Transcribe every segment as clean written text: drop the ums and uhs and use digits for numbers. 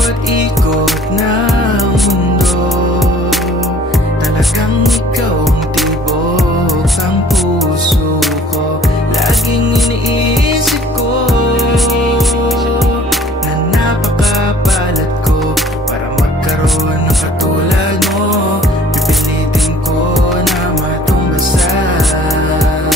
ikot-ikot ng mundo, talagang ikaw ang tibok ang puso ko. Laging iniisip ko na napakabalat ko para magkaroon ng katulad mo. Pipilitin ko na matumbasan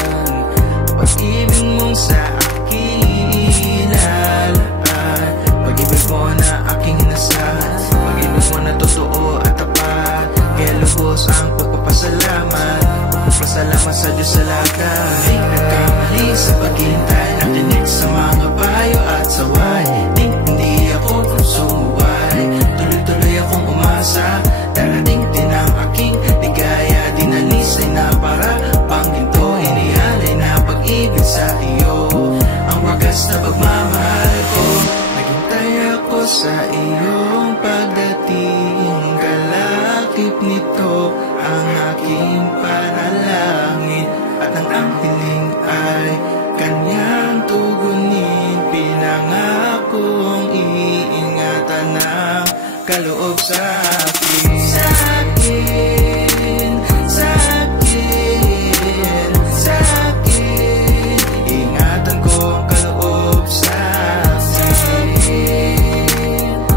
pag-ibig mong sa akin lalaan. Pag-ibig mo na aking hinasahan, pag-ibig mo na totoo at tapat. Kaya lubos ang pagpapasalamat, pagpapasalamat sa Diyos sa lahat. Di nagkamali sa paghihintay, nakinig sa mga payo at saway. Hindi ako sumuway, tuloy-tuloy akong umasa. Darating din ang aking ligaya, dinalisay na para pang ginto. Inialay na pag-ibig sa iyo, ang wagas na pagmamahal ko. Naghintay ako sa iyong pagdating, kalakip nito ang aking panalangin. At ang piling ay kanyang tugunin, pinangakong iingatan ng kaloob sa akin. Sa akin, sa akin, sa akin, ingatan ko ang kaloob sa akin.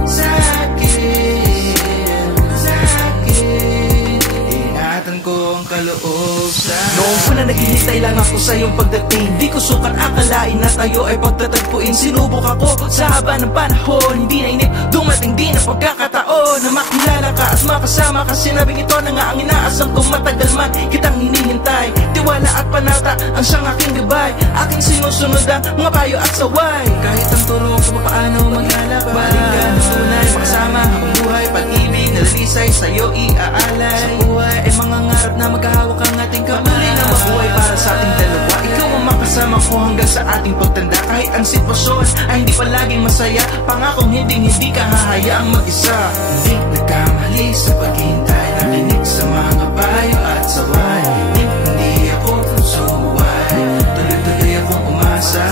Sa akin, sa akin, ingatan ko ang kaloob sa akin. Noong una naghihintay lang ako sa iyong pagdating, di ko sukat akalain na tayo ay pagtatagpuin. Sinubok ako sa haba ng panahon, hindi na inip dumating din ang pagkakataon na makilala ka at makasama ka. Sinabing ito na nga ang inaasam kong matagal man kitang hinihintay. Tiwala at panata ang siyang aking gabay, aking sinusunod ang mga payo at saway. Kahit ang turo ko paano maglalakbay, balik ka ng tunay, makasama habang buhay. Pag-ibig na dalisay sa'yo iaalay. Sa buhay ay mga ngarap na magkahawak ang ating kamay. Patuloy na mabuhay para sa ating dalawa, ikaw ang makasama ko hanggang sa ating pagtanda. Kahit ang sitwasyon ay hindi palaging masaya, pangakong hindi ka hahayaang mag-isa. Hindi nagkamali sa paghihintay, nakinig sa mga payo at saway. Hindi ako sumuway, tuloy-tuloy akong umasa.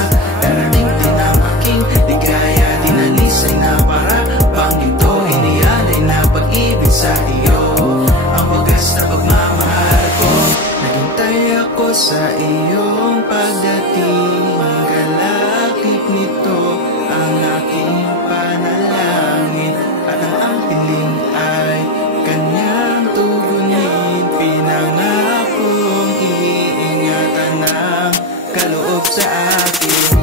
Darating din ang aking ligaya, dinalisay na para pang ito. Inialay na pag-ibig sa iyo, ang wagas na pagmamahal ko. Naghintay ako sa iyong pagdating, kalakip nito ang aking panalangin. At ang piling ay kanyang tugunin, pinangakong iingatan ng kaloob sa akin.